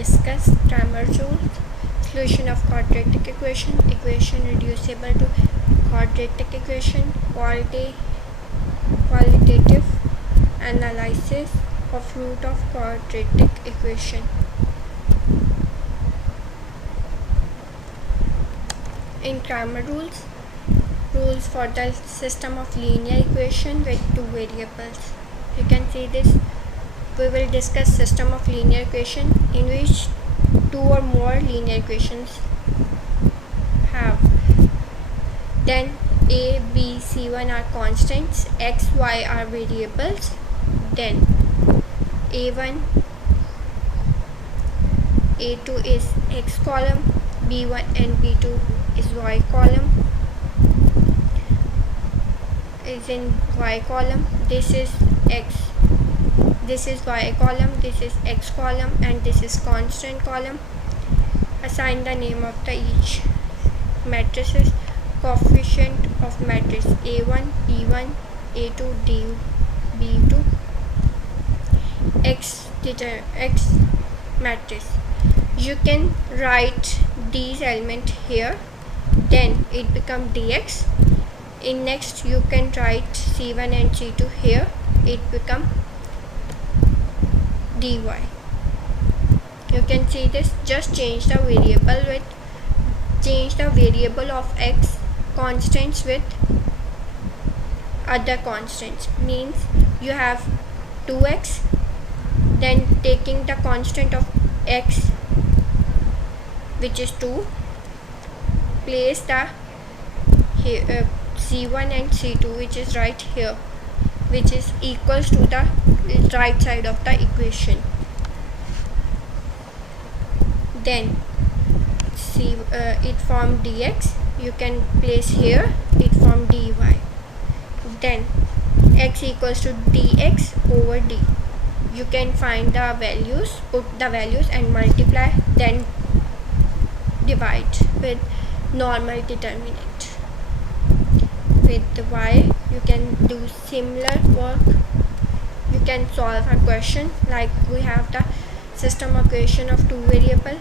discuss Cramer rule, solution of quadratic equation, equation reducible to quadratic equation, qualitative analysis of root of quadratic equation. In Cramer rules for the system of linear equation with two variables. You can see this. We will discuss system of linear equation in which two or more linear equations have. Then a, b, c1 are constants, x, y are variables. Then a1, a2 is x column, b1 and b2 is y column, is in y column. This is x, this is y column, this is x column, and this is constant column. Assign the name of the each matrices. Coefficient of matrix a1, b1, a2, b2, x matrix. You can write these elements here, then it become dx. In next you can write c1 and c2 here, it become dy. You can see this. Just change the variable of x constants with other constants. Means you have 2x, then taking the constant of x which is 2, place the here c1 and c2 which is right here, which is equals to the right side of the equation. Then it form dx, you can place here, it form dy. Then x equals to dx over d. You can find the values, put the values and multiply, then divide with normal determinant. With the y you can do similar work. You can solve a question like we have the system equation of two variable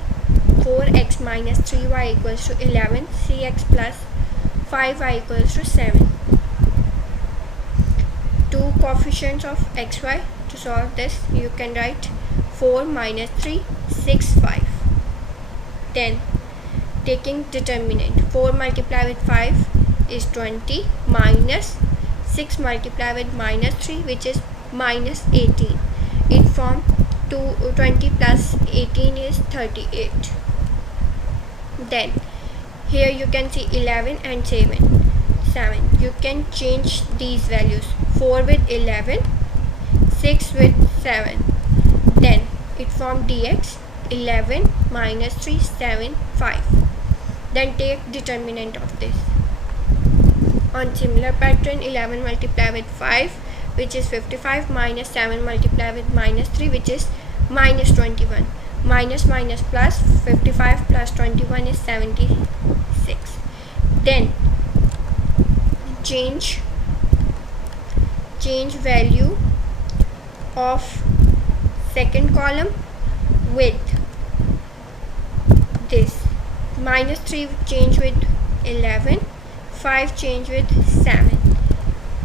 4x minus 3y equals to 11, cx plus 5y equals to 7. Two coefficients of xy. To solve this you can write 4 minus 3, 6, 5. Then taking determinant, 4 multiplied with 5 is 20 minus 6 multiplied with minus 3 which is minus 18. It form 20 plus 18 is 38. Then here you can see 11 and 7. You can change these values, 4 with 11, 6 with 7. Then it form dx, 11 minus 3, 7, 5. Then take determinant of this. On similar pattern, 11 multiplied with 5 which is 55 minus 7 multiplied with minus 3 which is minus 21. Minus minus plus, 55 plus 21 is 76. Then change value of second column with this. Minus 3 change with 11, 5 change with 7.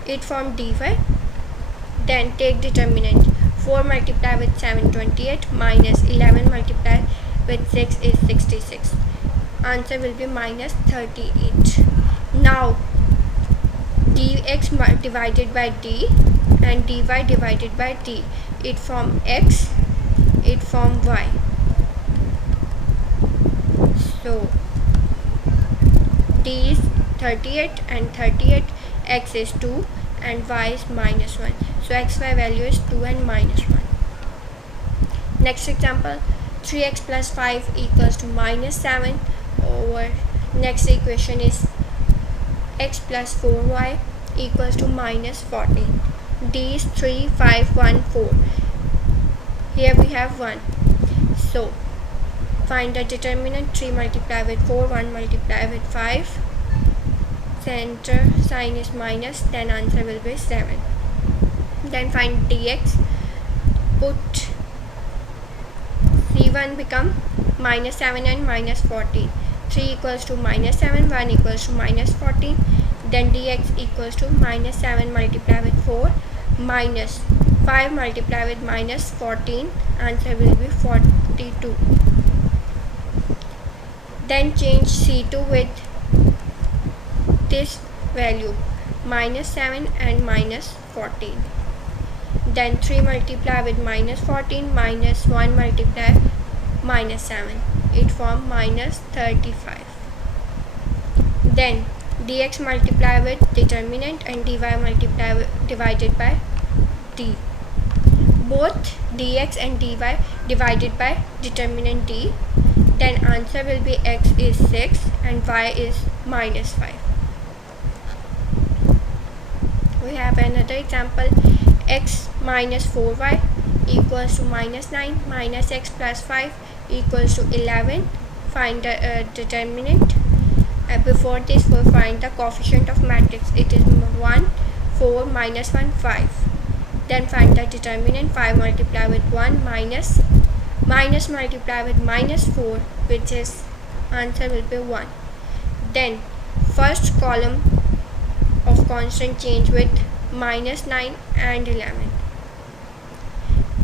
It form dy. Then take determinant. 4 multiplied with 7, 28, minus 11 multiplied with 6 is 66. Answer will be minus 38. Now dx divided by d and dy divided by d. It form x, it form y. So d is 38 and 38, x is 2 and y is minus 1. So xy value is 2 and minus 1. Next example, 3x plus 5 equals to minus 7 over next equation is x plus 4y equals to minus 14. D is 3, 5, 1, 4. Here we have 1. So find the determinant. 3 multiplied with 4, 1 multiplied with 5. Center sign is minus, then answer will be 7. Then find dx. Put d1 become minus 7 and minus 14. 3 equals to minus 7, 1 equals to minus 14. Then dx equals to minus 7 multiplied with 4 minus 5 multiplied with minus 14. Answer will be 42. Then change c2 with this value minus 7 and minus 14. Then 3 multiply with minus 14 minus 1 multiply minus 7. It forms minus 35. Then dx multiply with determinant and dy multiply with, divided by d. Both dx and dy divided by determinant d. Then answer will be x is 6 and y is minus 5. We have another example. X minus 4y equals to minus 9 minus x plus 5 equals to 11. Find the determinant. Before this, we'll find the coefficient of matrix. It is 1, 4, minus 1, 5. Then find the determinant. 5 multiplied with 1 minus multiplied with minus 4, which is answer will be 1. Then first column of constant change with minus 9 and 11.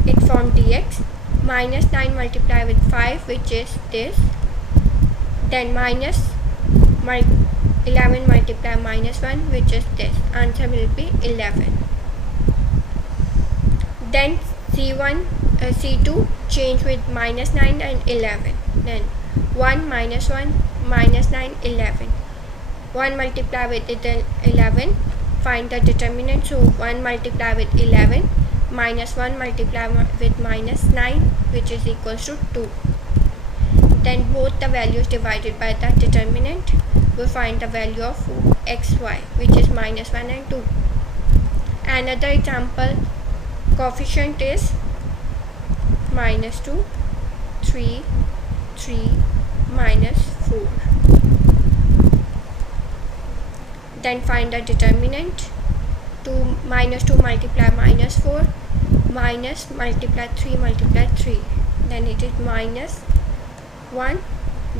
It formed dx. Minus 9 multiplied with 5, which is this. Then minus 11 multiplied minus 1, which is this. Answer will be 11. Then C2 change with minus 9 and 11. Then 1 minus 1 minus 9 11. 1 multiply with 11. Find the determinant. So 1 multiply with 11 minus 1 multiply with minus 9, which is equals to 2. Then both the values divided by the determinant. We find the value of xy, which is minus 1 and 2. Another example, coefficient is minus 2, 3, 3, minus 4. Then find the determinant. 2 minus 2 multiply minus 4 minus multiply 3 multiply 3. Then it is minus 1.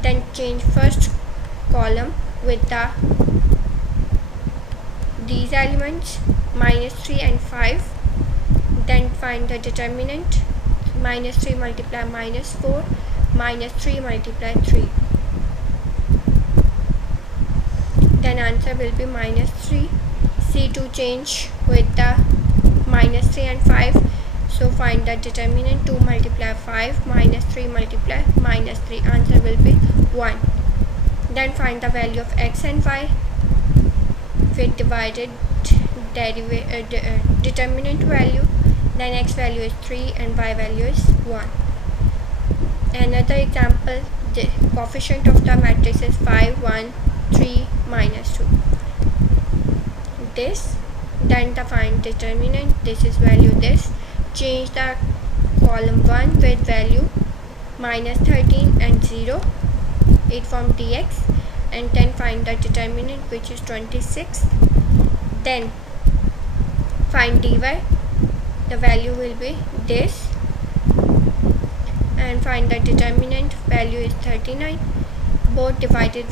Then change first column with these elements minus 3 and 5. Then find the determinant. Minus 3 multiply minus 4 minus 3 multiply 3. Then answer will be minus 3. C2 change with the minus 3 and 5. So find the determinant. 2 multiply 5 minus 3 multiply minus 3. Answer will be 1. Then find the value of x and y with divided determinant value. Then x value is 3 and y value is 1. Another example, the coefficient of the matrix is 5, 1, 3, minus 2. This, then the find determinant. This is value this. Change the column 1 with value minus 13 and 0. It forms dx. And then find the determinant, which is 26. Then find dy. The value will be this. And find the determinant. Value is 39. Both divided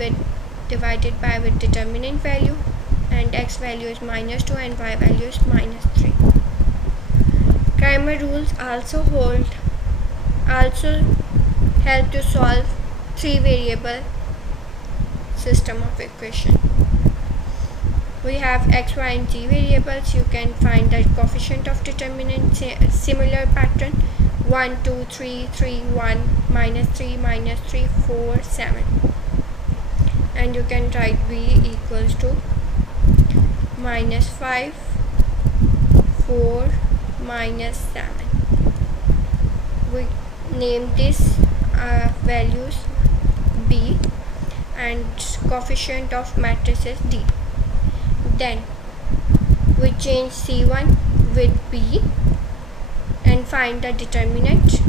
by with determinant value. And x value is minus 2 and y value is minus 3. Cramer rules also help to solve 3 variable system of equation. We have x, y and z variables. You can find the coefficient of determinant, similar pattern. 1, 2, 3, 3, 1, minus 3, 4, 7. And you can write v equals to minus 5, 4, minus 7. We name these values b and coefficient of matrix is d. Then we change c1 with b and find the determinant.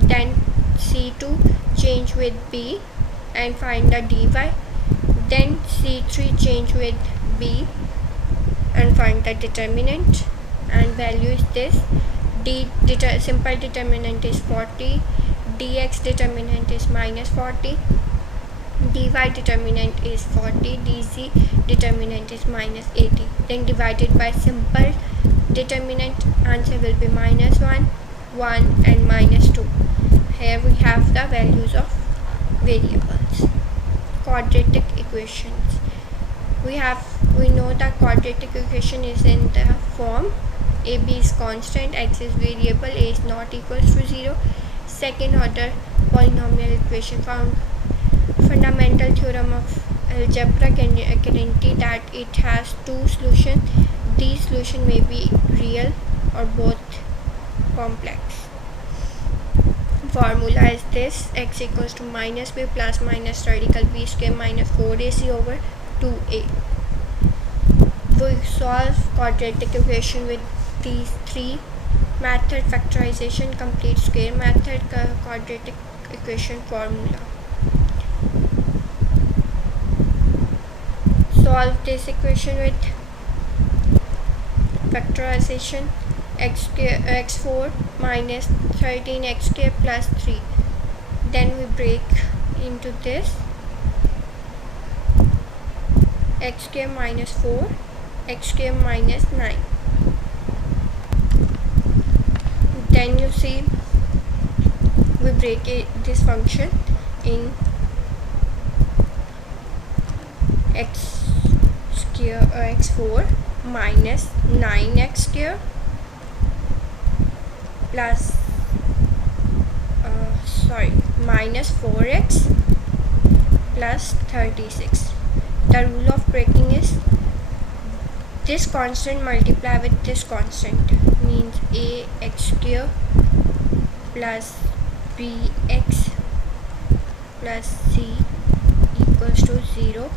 Then c2 change with b and find the dy. Then c3 change with b and find the determinant, and value is this. Simple determinant is 40, dx determinant is minus 40, dy determinant is 40, dz determinant is minus 80. Then divided by simple determinant, answer will be minus 1, 1 and minus 2. Here we have the values of variables. Quadratic equations. We know that quadratic equation is in the form ab is constant, x is variable, a is not equals to 0. Second order polynomial equation found. Fundamental theorem of algebra guarantee that it has two solutions. These solutions may be real or both complex. Formula is this: x equals to minus b plus minus radical b square minus 4ac over 2a. We solve quadratic equation with these three methods: factorization, complete square method, quadratic equation formula. Solve this equation with factorization: x4 minus 13x square plus 3. Then we break into this: x square minus 4, x square minus 9. Then you see we break this function in x4 minus 9x square plus minus 4x plus 36. The rule of breaking is this constant multiply with this constant, means ax square plus bx plus c equals to 0.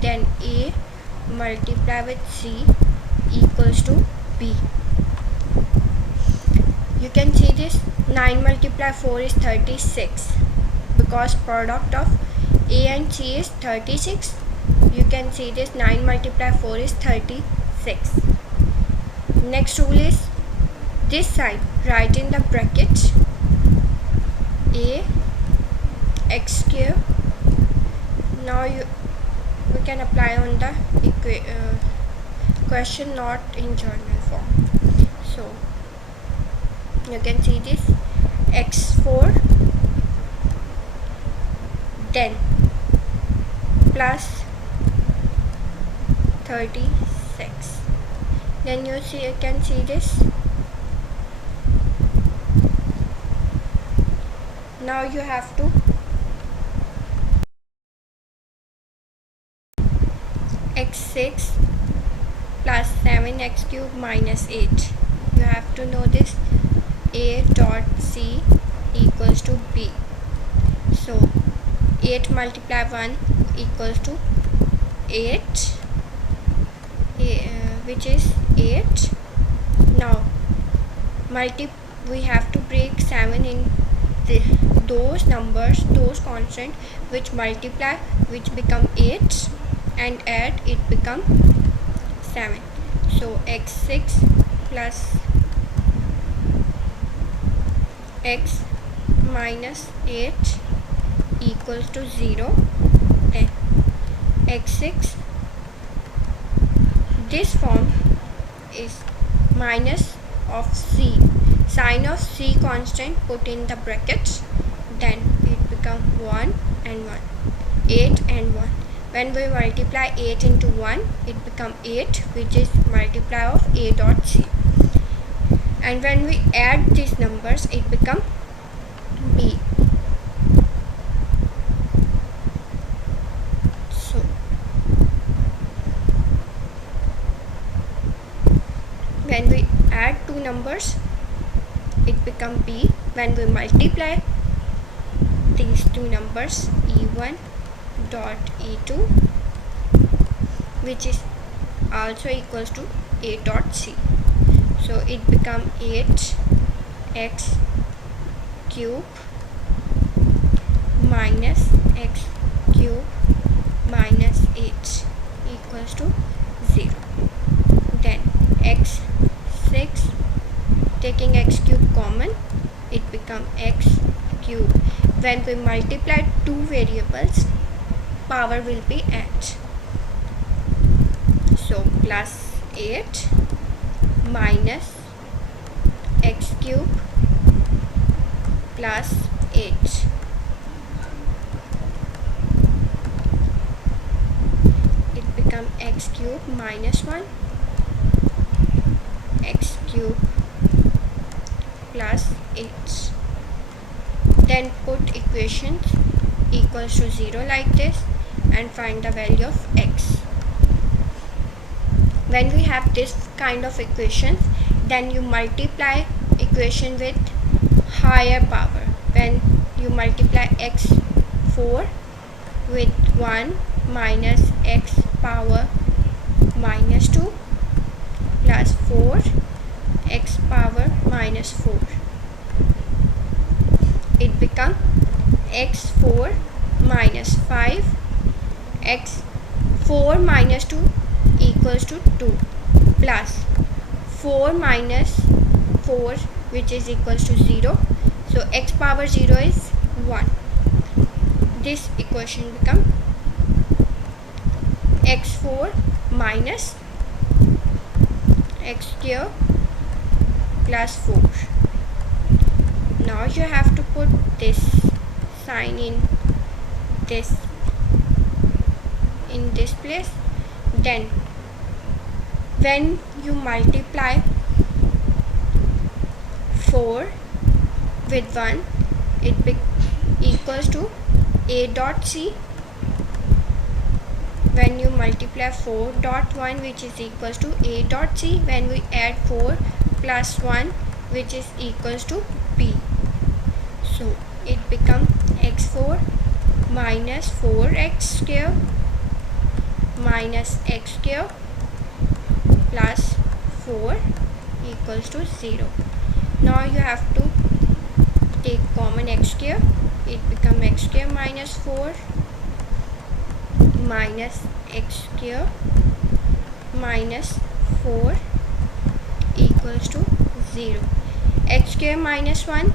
Then a multiply with c equals to b. You can see this: 9 multiply 4 is 36, because product of a and c is 36. You can see this: 9 multiply 4 is 36. Next rule is this side, write in the bracket a x square. Now we can apply on the question, not in journal form. So you can see this: x4, then plus 36. Then you can see this. Now you have to x6 plus 7x cube minus 8. You have to know this: a dot c equals to b. So 8 multiply 1 equals to 8, which is 8. Now we have to break 7 in those numbers, those constant which multiply, which become 8, and add, it become 7. So x6 plus x minus 8 equals to 0. Then x6, this form is minus of c, sign of c constant put in the brackets, then it become 1 and 1, 8 and 1. When we multiply 8 into 1, it become 8, which is multiply of a dot c. And when we add these numbers, it become b. So when we add two numbers, it become b. When we multiply these two numbers, e1 dot e2, which is also equals to a dot c. So it become 8x cube minus x cube minus 8 equals to 0. Then x6, taking x cube common, it become x cube. When we multiply two variables, power will be at. So plus 8 minus x cube plus 8. It becomes x cube minus 1 x cube plus 8. Then put equations equals to 0 like this and find the value of x. When we have this kind of equations, then you multiply equation with higher power. When you multiply x4 with 1 minus x power minus 2 plus 4 x power minus 4, it becomes x4 minus 5 x 4 minus 2 equals to 2 plus 4 minus 4 which is equals to 0. So x power 0 is 1. This equation becomes x4 minus x square plus 4. Now you have to put this sign in this place. Then when you multiply 4 with 1, it equals to a dot c. When you multiply 4 dot 1 which is equals to a dot c, when we add 4 plus 1 which is equals to b. So it becomes x4 minus 4x square minus x square plus 4 equals to 0. Now you have to take common x square. It becomes x square minus 4 minus x square minus 4 equals to 0. X square minus 1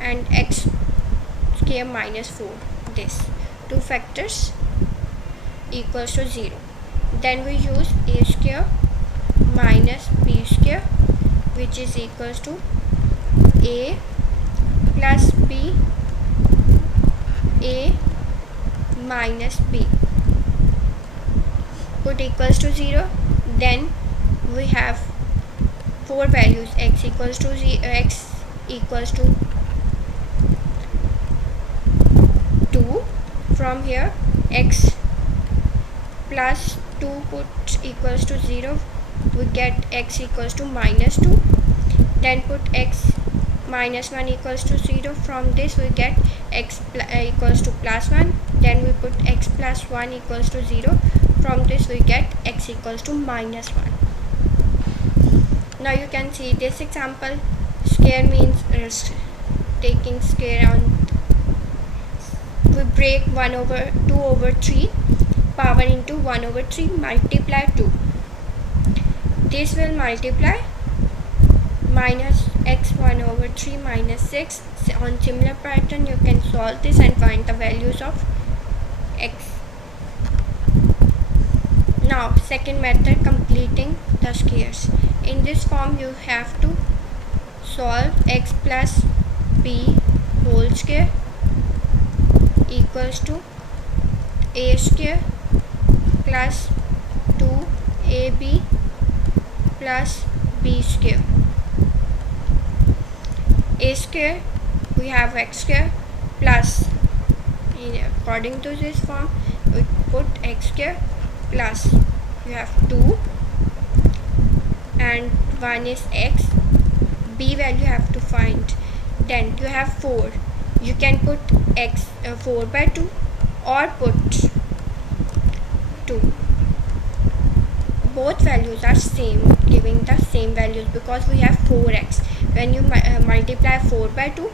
and x square minus 4, this two factors equals to 0. Then we use a square minus b square which is equals to a plus b, a minus b. Put equals to 0. Then we have four values: x equals to 0, x equals to 2. From here x plus 2 put equals to 0, we get x equals to minus 2. Then put x minus 1 equals to 0. From this we get x equals to plus 1. Then we put x plus 1 equals to 0. From this we get x equals to minus 1. Now you can see this example. Square means taking square on. We break 1 over 2 over 3 power into 1 over 3 multiply 2. This will multiply minus x 1 over 3 minus 6. On similar pattern you can solve this and find the values of x. Now second method, completing the squares. In this form you have to solve x plus b whole square equals to a square plus 2ab plus b square. A square we have x square plus, according to this form we put x square plus, you have 2 and 1 is x, b value you have to find. Then you have 4, you can put x 4 by 2 or put 2. Both values are same, giving the same values because we have 4x. When you multiply 4 by 2,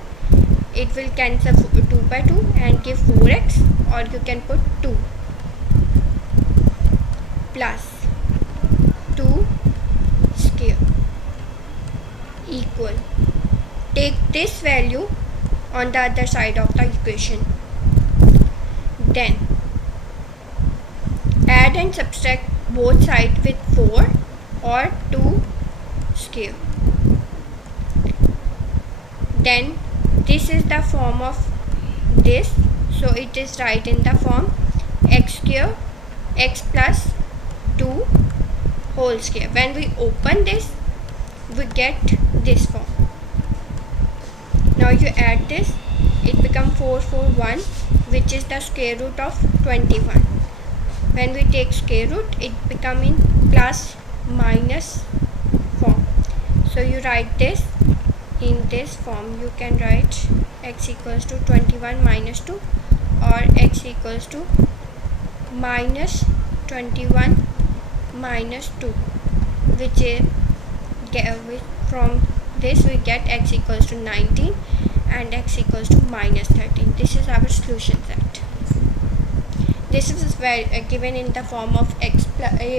it will cancel 2 by 2 and give 4x, or you can put 2 plus 2 square equal. Take this value on the other side of the equation. Then add and subtract both sides with 4 or 2 square. Then this is the form of this, so it is right in the form x square x plus 2 whole square. When we open this, we get this form. Now you add this, it becomes 441, which is the square root of 21. When we take square root, it becomes in plus minus form. So you write this in this form. You can write x equals to 21 minus 2 or x equals to minus 21 minus 2, which is from this we get x equals to 19 and x equals to minus 13. This is our solution set. This is given in the form of a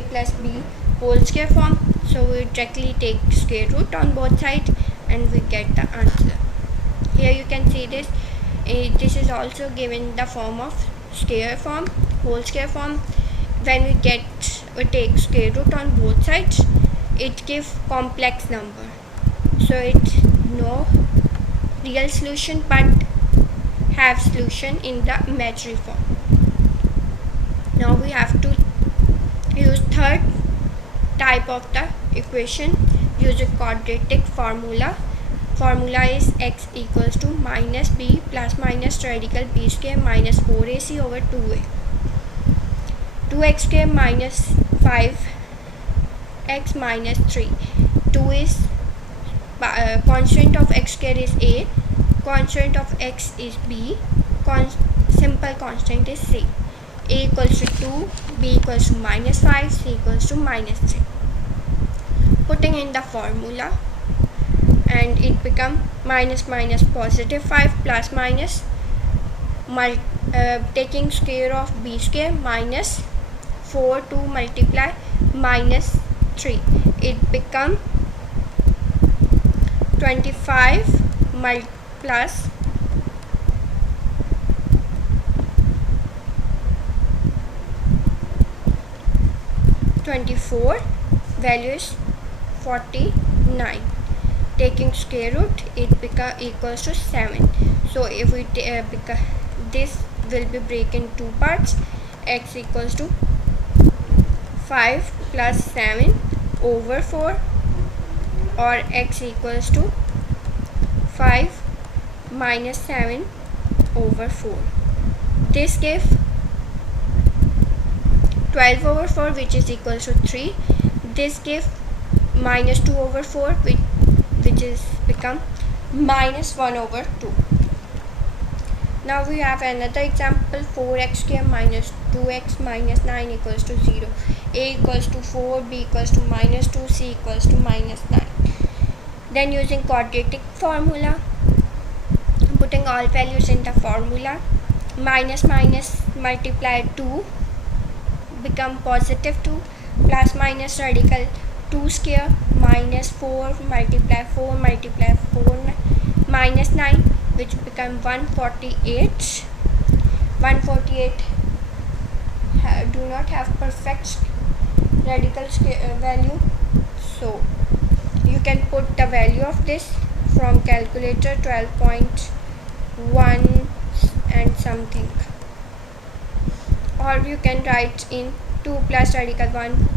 plus b whole square form. So we directly take square root on both sides and we get the answer. Here you can see this. This is also given in the form of square form, whole square form. When we take square root on both sides, it gives complex number. So it's no real solution but have solution in the imaginary form. Now we have to use third type of the equation using quadratic formula. Formula is x equals to minus b plus minus radical b square minus 4ac over 2a. 2x square minus 5x minus 3. 2 is constant of x square is a, constant of x is b, simple constant is c. A equals to 2, b equals to minus 5, c equals to minus 3. Putting in the formula, and it becomes minus minus positive 5 plus minus taking square of b square minus 4 to multiply minus 3. It becomes 25 plus 24, value is 49. Taking square root, it becomes equals to 7. So if we this will be break in two parts. X equals to 5 plus 7 over 4, or x equals to 5 minus 7 over 4. This gives 12 over 4, which is equals to 3. This gives minus 2 over 4, which is become minus 1 over 2. Now we have another example. 4x square minus 2x minus 9 equals to 0. A equals to 4, b equals to minus 2, c equals to minus 9. Then using quadratic formula, putting all values in the formula, minus minus multiply 2 become positive 2, plus minus radical 2 square minus 4 multiply 4 minus 9, which become 148. 148 do not have perfect radical value, so you can put the value of this from calculator 12.1 and something, or you can write in 2 plus radical 1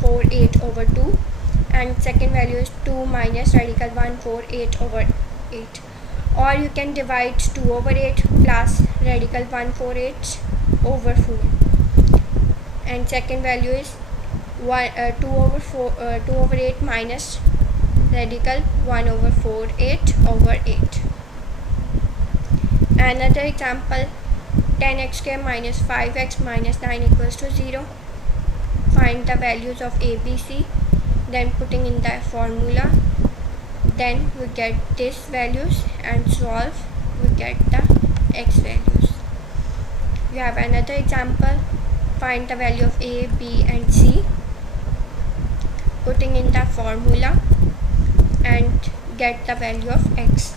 48 over 2, and second value is 2 minus radical 148 over 8, or you can divide 2 over 8 plus radical 148 over 4, and second value is 2 over 8 minus radical 1 over 48 over 8. Another example, 10x square minus 5x minus 9 equals to 0. Find the values of a, b, c, then putting in the formula, then we get these values and solve, we get the x values. We have another example. Find the value of a, b and c, putting in the formula and get the value of x.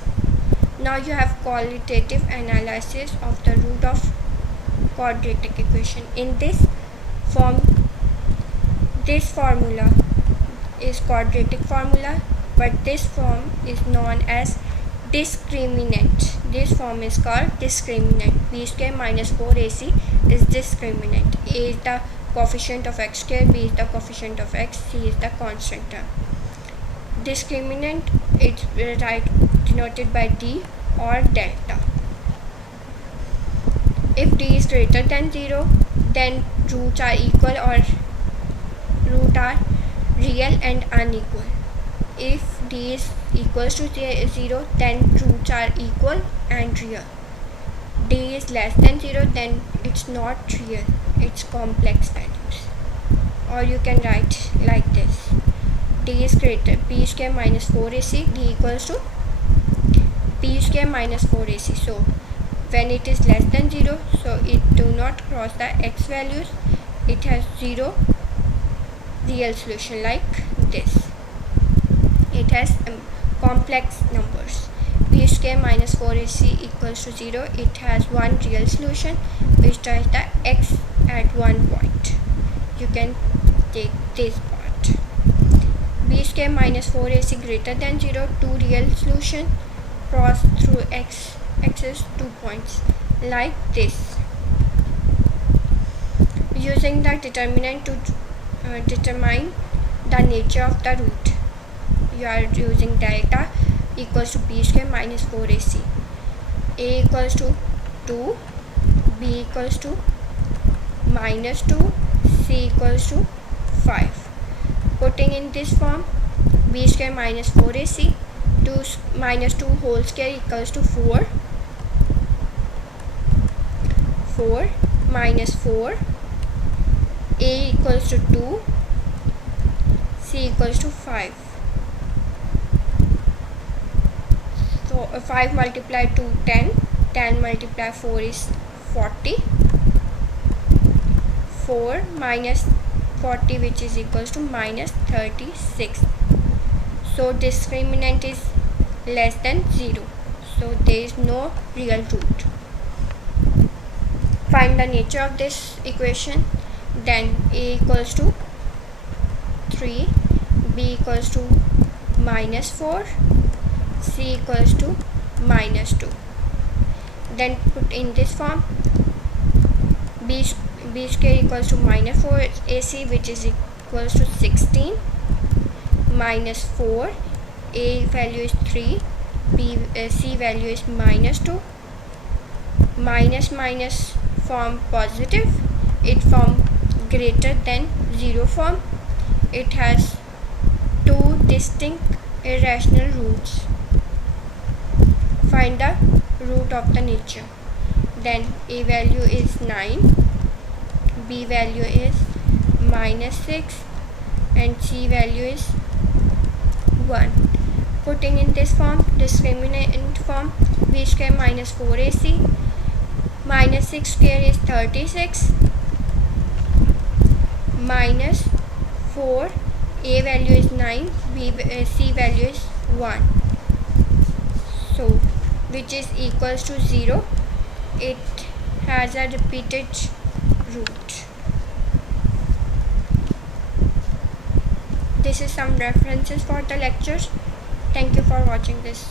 Now you have qualitative analysis of the root of quadratic equation. In this form, this formula is quadratic formula, but this form is known as discriminant. This form is called discriminant. B square minus 4ac is discriminant. A is the coefficient of x square, b is the coefficient of x, c is the constant term. Discriminant is denoted by d or delta. If d is greater than 0, then roots are equal or roots are real and unequal. If d is equals to 0, then roots are equal and real. D is less than 0, then it's not real, it's complex values. Or you can write like this: d is greater, b square minus 4ac, d equals to b square minus 4ac. So when it is less than 0, so it do not cross the x values, it has 0 real solution like this. It has complex numbers. B square minus 4ac equals to 0. It has one real solution which has the x at one point. You can take this part. B square minus 4ac greater than 0. Two real solution cross through x axis 2 points like this. Using the determinant to determine the nature of the root, you are using delta equals to b square minus 4ac. A equals to 2, b equals to minus 2, c equals to 5. Putting in this form, b square minus 4ac, 2 minus 2 whole square equals to 4. 4 minus 4, a equals to 2, c equals to 5. So 5 multiplied to 10, 10 multiplied 4 is 40. 4 minus 40, which is equals to minus 36. So discriminant is less than 0. So there is no real root. Find the nature of this equation. Then a equals to 3, b equals to minus 4, c equals to minus 2. Then put in this form, b square equals to minus 4 ac, which is equals to 16, minus 4, a value is 3, c value is minus 2. Minus minus form positive, it form greater than 0 form. It has two distinct irrational roots. Find the root of the nature. Then a value is 9, b value is minus 6, and c value is 1. Putting in this form, discriminant form, b square minus 4ac, minus 6 square is 36, minus 4, a value is 9, c value is 1. So which is equals to 0. It has a repeated root. This is some references for the lectures. Thank you for watching this.